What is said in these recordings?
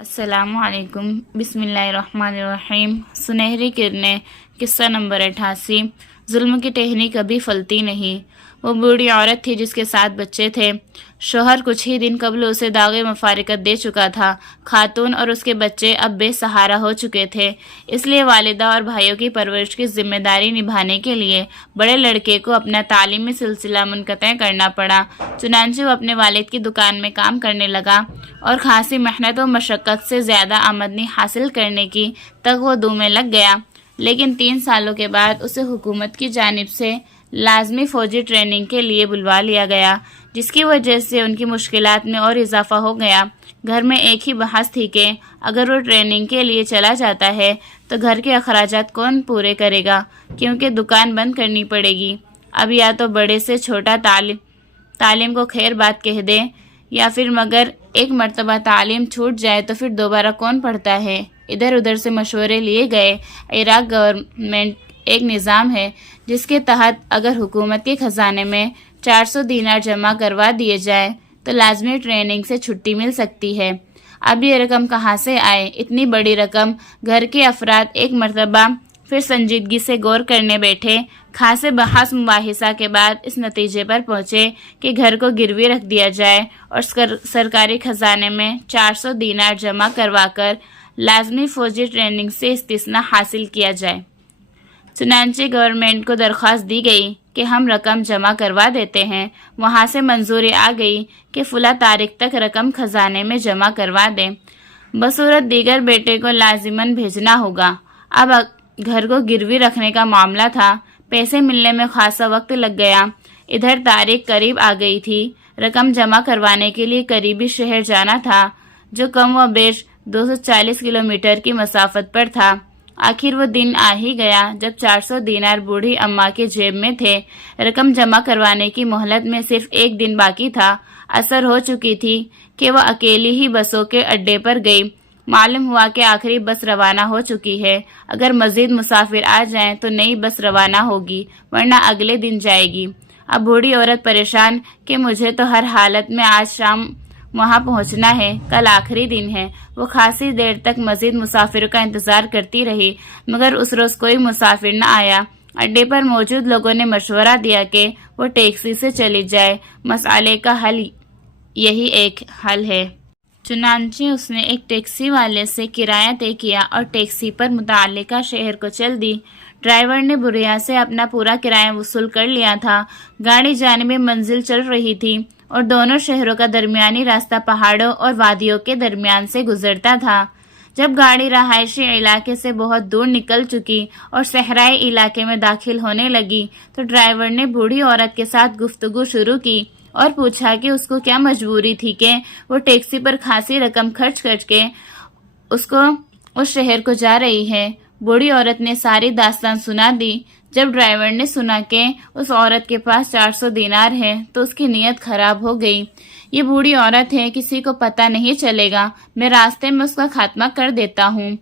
السلام علیکم۔ بسم اللہ الرحمن الرحیم۔ سنہری کرنیں، قصہ نمبر 88۔ ظلم کی ٹہنی کبھی پھلتی نہیں۔ وہ بوڑھی عورت تھی جس کے 7 بچے تھے۔ شوہر کچھ ہی دن قبل اسے داغ مفارقت دے چکا تھا۔ خاتون اور اس کے بچے اب بے سہارا ہو چکے تھے، اس لیے والدہ اور بھائیوں کی پرورش کی ذمہ داری نبھانے کے لیے بڑے لڑکے کو اپنا تعلیمی سلسلہ منقطع کرنا پڑا۔ چنانچہ وہ اپنے والد کی دکان میں کام کرنے لگا اور خاصی محنت و مشقت سے زیادہ آمدنی حاصل کرنے کی تگ میں لگ گیا۔ لیکن 3 سالوں کے بعد اسے حکومت کی جانب سے لازمی فوجی ٹریننگ کے لیے بلوا لیا گیا، جس کی وجہ سے ان کی مشکلات میں اور اضافہ ہو گیا۔ گھر میں ایک ہی بحث تھی کہ اگر وہ ٹریننگ کے لیے چلا جاتا ہے تو گھر کے اخراجات کون پورے کرے گا، کیونکہ دکان بند کرنی پڑے گی۔ اب یا تو بڑے سے چھوٹا تعلیم کو خیر بات کہہ دے، یا پھر مگر ایک مرتبہ تعلیم چھوٹ جائے تو پھر دوبارہ کون پڑھتا ہے۔ ادھر ادھر سے مشورے لیے گئے۔ عراق گورنمنٹ ایک نظام ہے جس کے تحت اگر حکومت کے خزانے میں 400 دینار جمع کروا دیے جائے تو لازمی ٹریننگ سے چھٹی مل سکتی ہے۔ اب یہ رقم کہاں سے آئے؟ اتنی بڑی رقم؟ گھر کے افراد ایک مرتبہ پھر سنجیدگی سے غور کرنے بیٹھے۔ خاصے بحث مباحثہ کے بعد اس نتیجے پر پہنچے کہ گھر کو گروی رکھ دیا جائے اور سرکاری خزانے میں 400 دینار جمع کروا کر لازمی فوجی ٹریننگ سے استثناء حاصل کیا جائے۔ چنانچہ گورنمنٹ کو درخواست دی گئی کہ ہم رقم جمع کروا دیتے ہیں۔ وہاں سے منظوری آ گئی کہ فلاں تاریخ تک رقم خزانے میں جمع کروا دیں، بصورت دیگر بیٹے کو لازماً بھیجنا ہوگا۔ اب گھر کو گروی رکھنے کا معاملہ تھا، پیسے ملنے میں خاصا وقت لگ گیا۔ ادھر تاریخ قریب آ گئی تھی، رقم جمع کروانے کے لیے قریبی شہر جانا تھا جو کم و بیش 240 کلومیٹر کی مسافت پر تھا۔ آخر وہ دن آ ہی گیا جب 400 دینار بوڑھی اماں کے جیب میں تھے۔ رقم جمع کروانے کی مہلت میں صرف 1 دن باقی تھا۔ عصر ہو چکی تھی کہ وہ اکیلی ہی بسوں کے اڈے پر گئی۔ معلوم ہوا کہ آخری بس روانہ ہو چکی ہے۔ اگر مزید مسافر آ جائیں تو نئی بس روانہ ہوگی، ورنہ اگلے دن جائے گی۔ اب بوڑھی عورت پریشان کہ مجھے تو ہر حالت میں آج شام وہاں پہنچنا ہے، کل آخری دن ہے۔ وہ خاصی دیر تک مزید مسافروں کا انتظار کرتی رہی، مگر اس روز کوئی مسافر نہ آیا۔ اڈے پر موجود لوگوں نے مشورہ دیا کہ وہ ٹیکسی سے چلی جائے، مسئلے کا حل یہی ایک حل ہے۔ چنانچہ اس نے ایک ٹیکسی والے سے کرایہ طے کیا اور ٹیکسی پر متعلقہ شہر کو چل دی۔ ڈرائیور نے بوریا سے اپنا پورا کرایہ وصول کر لیا تھا۔ گاڑی جانب منزل چل رہی تھی اور دونوں شہروں کا درمیانی راستہ پہاڑوں اور وادیوں کے درمیان سے گزرتا تھا۔ جب گاڑی رہائشی علاقے سے بہت دور نکل چکی اور صحرائی علاقے میں داخل ہونے لگی تو ڈرائیور نے بوڑھی عورت کے ساتھ گفتگو شروع کی اور پوچھا کہ اس کو کیا مجبوری تھی کہ وہ ٹیکسی پر خاصی رقم خرچ کر کے اس شہر کو جا رہی ہے۔ بوڑھی عورت نے ساری داستان سنا دی۔ جب ڈرائیور نے سنا کہ اس عورت کے پاس 400 دینار ہے تو اس کی نیت خراب ہو گئی۔ یہ بوڑھی عورت ہے، کسی کو پتہ نہیں چلے گا، میں راستے میں اس کا خاتمہ کر دیتا ہوں۔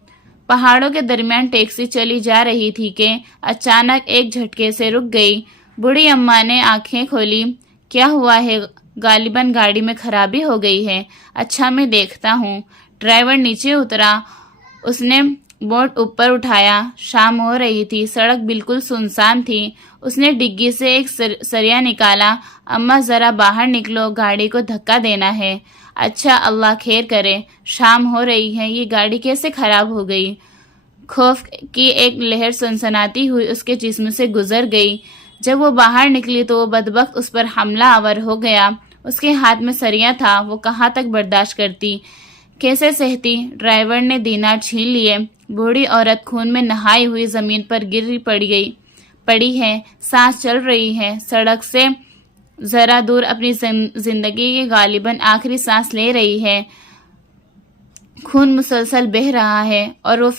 پہاڑوں کے درمیان ٹیکسی چلی جا رہی تھی کہ اچانک ایک جھٹکے سے رک گئی۔ بوڑھی اماں نے آنکھیں کھولی۔ کیا ہوا ہے؟ غالباً گاڑی میں خرابی ہو گئی ہے۔ اچھا میں دیکھتا ہوں۔ ڈرائیور نیچے اترا، اس نے بورڈ اوپر اٹھایا۔ شام ہو رہی تھی، سڑک بالکل سنسان تھی۔ اس نے ڈگی سے ایک سریا نکالا۔ اماں ذرا باہر نکلو، گاڑی کو دھکا دینا ہے۔ اچھا، اللہ خیر کرے، شام ہو رہی ہے، یہ گاڑی کیسے خراب ہو گئی؟ خوف کی ایک لہر سنسناتی ہوئی اس کے جسم سے گزر گئی۔ جب وہ باہر نکلی تو وہ بدبخت اس پر حملہ آور ہو گیا۔ اس کے ہاتھ میں سریا تھا، وہ کہاں تک برداشت کرتی، کیسے سہتی؟ ڈرائیور نے دینار چھین لیے۔ بوڑھی عورت خون میں نہائی ہوئی زمین پر گر پڑی ہے، سانس چل رہی ہے، سڑک سے ذرا دور اپنی زندگی کی غالباً آخری سانس لے رہی ہے۔ خون مسلسل بہہ رہا ہے اور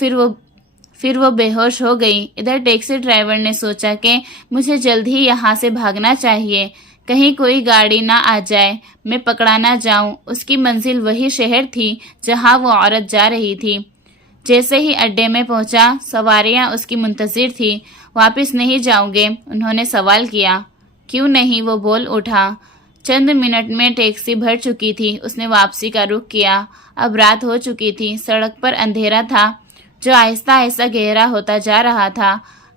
پھر وہ بے ہوش ہو گئی۔ ادھر ٹیکسی ڈرائیور نے سوچا کہ مجھے جلد ہی یہاں سے بھاگنا چاہیے، کہیں کوئی گاڑی نہ آ جائے، میں پکڑا نہ جاؤں۔ اس کی منزل وہی شہر تھی جہاں وہ عورت جا رہی تھی۔ جیسے ہی اڈے میں پہنچا، سواریاں اس کی منتظر تھی۔ واپس نہیں جاؤں گے؟ انہوں نے سوال کیا۔ کیوں نہیں؟ وہ بول اٹھا۔ چند منٹ میں ٹیکسی بھر چکی تھی۔ اس نے واپسی کا رخ کیا۔ اب رات ہو چکی تھی۔ سڑک پر اندھیرا تھا جو آہستہ آہستہ گہرا ہوتا جا رہا تھا۔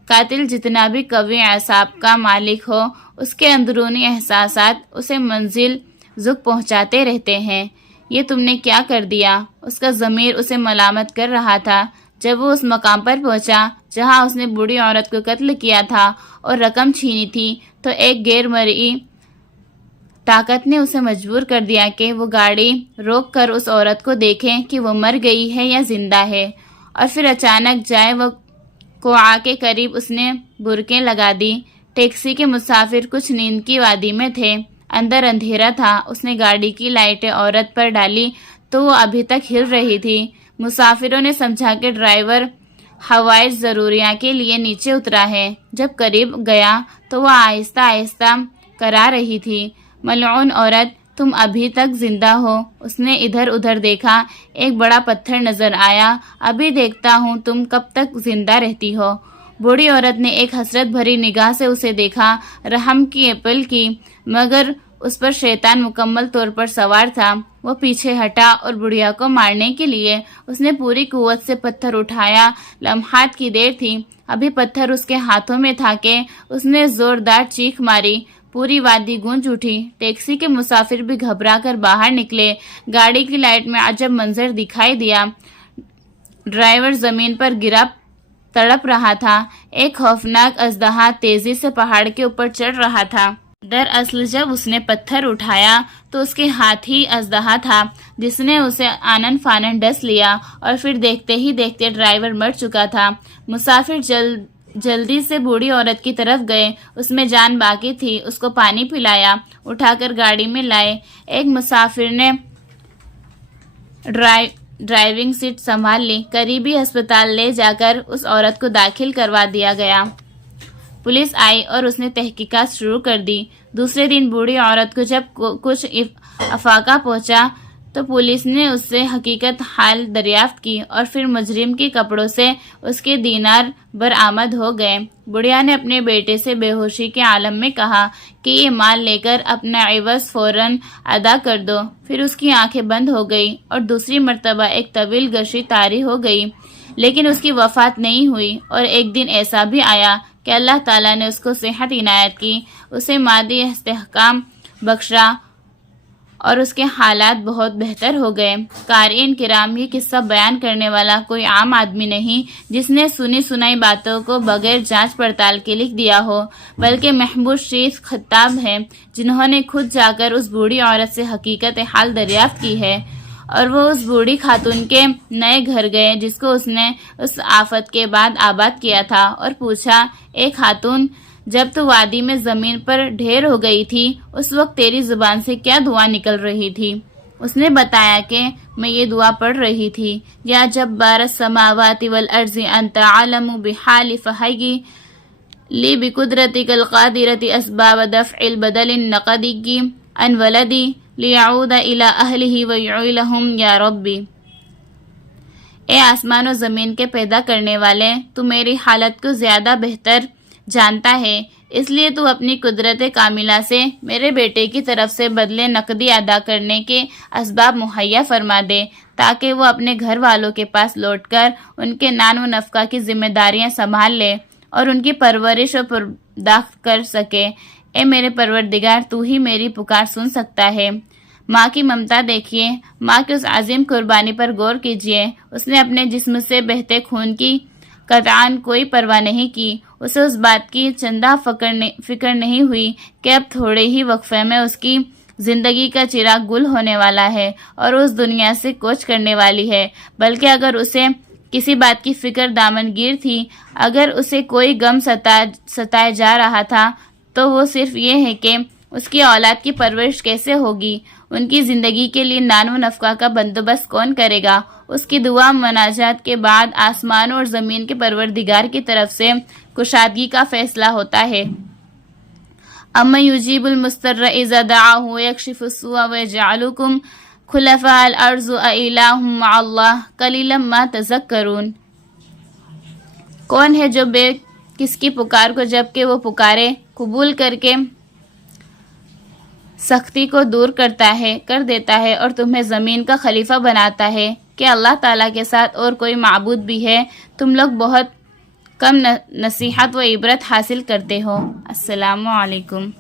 قاتل جتنا بھی قوی اعصاب کا مالک ہو، اس کے اندرونی احساسات اسے منزل زک پہنچاتے رہتے ہیں۔ یہ تم نے کیا کر دیا؟ اس کا ضمیر اسے ملامت کر رہا تھا۔ جب وہ اس مقام پر پہنچا جہاں اس نے بوڑھی عورت کو قتل کیا تھا اور رقم چھینی تھی، تو ایک غیر مرئی طاقت نے اسے مجبور کر دیا کہ وہ گاڑی روک کر اس عورت کو دیکھے کہ وہ مر گئی ہے یا زندہ ہے، اور پھر اچانک جائے وہ کوعہ کے قریب اس نے برقیں لگا دی۔ ٹیکسی کے مسافر کچھ نیند کی وادی میں تھے۔ اندر اندھیرا تھا۔ اس نے گاڑی کی لائٹیں عورت پر ڈالی تو وہ ابھی تک ہل رہی تھی۔ مسافروں نے سمجھا کہ ڈرائیور ہوائی ضروریات کے لیے نیچے اترا ہے۔ جب قریب گیا تو وہ آہستہ آہستہ کرا رہی تھی، ملعون عورت، تم ابھی تک زندہ ہو؟ اس نے ادھر ادھر دیکھا۔ ایک بڑا پتھر نظر آیا۔ ابھی دیکھتا ہوں تم کب تک زندہ رہتی ہو۔ بوڑھی عورت نے ایک حسرت بھری نگاہ سے اسے دیکھا، رحم کی اپیل کی، مگر اس پر شیطان مکمل طور پر سوار تھا۔ وہ پیچھے ہٹا اور بڑھیا کو مارنے کے لیے اس نے پوری قوت سے پتھر اٹھایا۔ لمحات کی دیر تھی، ابھی پتھر اس کے ہاتھوں میں تھا کہ اس نے زوردار چیخ ماری۔ پوری وادی گونج اٹھی۔ ٹیکسی کے مسافر بھی گھبرا کر باہر نکلے۔ گاڑی کی لائٹ میں عجب منظر دکھائی دیا۔ ڈرائیور زمین پر گرا تڑپ رہا تھا۔ ایک خوفناک اژدہا تیزی سے پہاڑ کے اوپر چڑھ رہا تھا۔ دراصل جب اس نے پتھر اٹھایا تو اس کے ہاتھ ہی اژدہا تھا جس نے اسے آنن فانن ڈس لیا، اور پھر دیکھتے ہی دیکھتے ڈرائیور مر چکا تھا۔ مسافر جلدی سے بوڑھی عورت کی طرف گئے۔ اس میں جان باقی تھی۔ اس کو پانی پلایا، اٹھا کر گاڑی میں لائے۔ ایک مسافر نے ڈرائیونگ سیٹ سنبھال لی۔ قریبی ہسپتال لے جا کر اس عورت کو داخل کروا دیا گیا۔ پولیس آئی اور اس نے تحقیقات شروع کر دی۔ دوسرے دن بوڑھی عورت کو جب کچھ افاقہ پہنچا تو پولیس نے اس سے حقیقت حال دریافت کی، اور پھر مجرم کے کپڑوں سے اس کے دینار برآمد ہو گئے۔ بڑھیا نے اپنے بیٹے سے بے ہوشی کے عالم میں کہا کہ یہ مال لے کر اپنا عوض فوراً ادا کر دو۔ پھر اس کی آنکھیں بند ہو گئی اور دوسری مرتبہ ایک طویل گشی طاری ہو گئی، لیکن اس کی وفات نہیں ہوئی۔ اور ایک دن ایسا بھی آیا کہ اللہ تعالیٰ نے اس کو صحت عنایت کی، اسے مادی استحکام بخشا اور اس کے حالات بہت بہتر ہو گئے۔ قارئین کرام، یہ قصہ بیان کرنے والا کوئی عام آدمی نہیں جس نے سنی سنائی باتوں کو بغیر جانچ پڑتال کے لکھ دیا ہو، بلکہ محبوب شریف خطاب ہیں جنہوں نے خود جا کر اس بوڑھی عورت سے حقیقت حال دریافت کی ہے، اور وہ اس بوڑھی خاتون کے نئے گھر گئے جس کو اس نے اس آفت کے بعد آباد کیا تھا، اور پوچھا، اے خاتون، جب تو وادی میں زمین پر ڈھیر ہو گئی تھی اس وقت تیری زبان سے کیا دعا نکل رہی تھی؟ اس نے بتایا کہ میں یہ دعا پڑھ رہی تھی، یا جبار السماوات والارض انت عالم بحال فحی لی بقدرتک القادرۃ اسباب دفع البدل النقدی ان ولدی لیعود الی اہلہ ویعولہم یا ربی۔ اے آسمان و زمین کے پیدا کرنے والے، تو میری حالت کو زیادہ بہتر جانتا ہے، اس لیے تو اپنی قدرت کاملہ سے میرے بیٹے کی طرف سے بدلے نقدی ادا کرنے کے اسباب مہیا فرما دے تاکہ وہ اپنے گھر والوں کے پاس لوٹ کر ان کے نان و نفقہ کی ذمہ داریاں سنبھال لے اور ان کی پرورش و پرداخت کر سکے۔ اے میرے پروردگار، تو ہی میری پکار سن سکتا ہے۔ ماں کی ممتا دیکھیے، ماں کی اس عظیم قربانی پر غور کیجیے۔ اس نے اپنے جسم سے بہتے خون کی قطعاً کوئی پرواہ نہیں کی۔ اسے اس بات کی چندہ فکر نہیں ہوئی کہ اب تھوڑے ہی وقفے میں اس کی زندگی کا چراغ گل ہونے والا ہے اور اس دنیا سے کوچ کرنے والی ہے، بلکہ اگر اسے کسی بات کی فکر دامنگیر تھی، اگر اسے کوئی غم ستائے جا رہا تھا، تو وہ صرف یہ ہے کہ اس کی اولاد کی پرورش کیسے ہوگی، ان کی زندگی کے لیے نان و نفقہ کا بندوبست کون کرے گا۔ اس کی دعا مناجات کے بعد آسمانوں اور زمین کے پروردگار کی طرف سے کشادگی کا فیصلہ ہوتا ہے۔ اَمَّن يُجِيبُ الْمُضْطَرَّ إِذَا دَعَاهُ وَيَكْشِفُ السُّوءَ وَيَجْعَلُكُمْ خُلَفَاءَ الْأَرْضِ أَإِلَٰهٌ مَّعَ اللَّهِ قَلِيلًا مَّا تَذَكَّرُونَ۔ کون ہے جو بے کس کی پکار کو جب کہ وہ پکارے قبول کر کے سختی کو دور کر دیتا ہے اور تمہیں زمین کا خلیفہ بناتا ہے کہ اللہ تعالیٰ کے ساتھ اور کوئی معبود بھی ہے، تم لوگ بہت کم نصیحت و عبرت حاصل کرتے ہو۔ السلام علیکم۔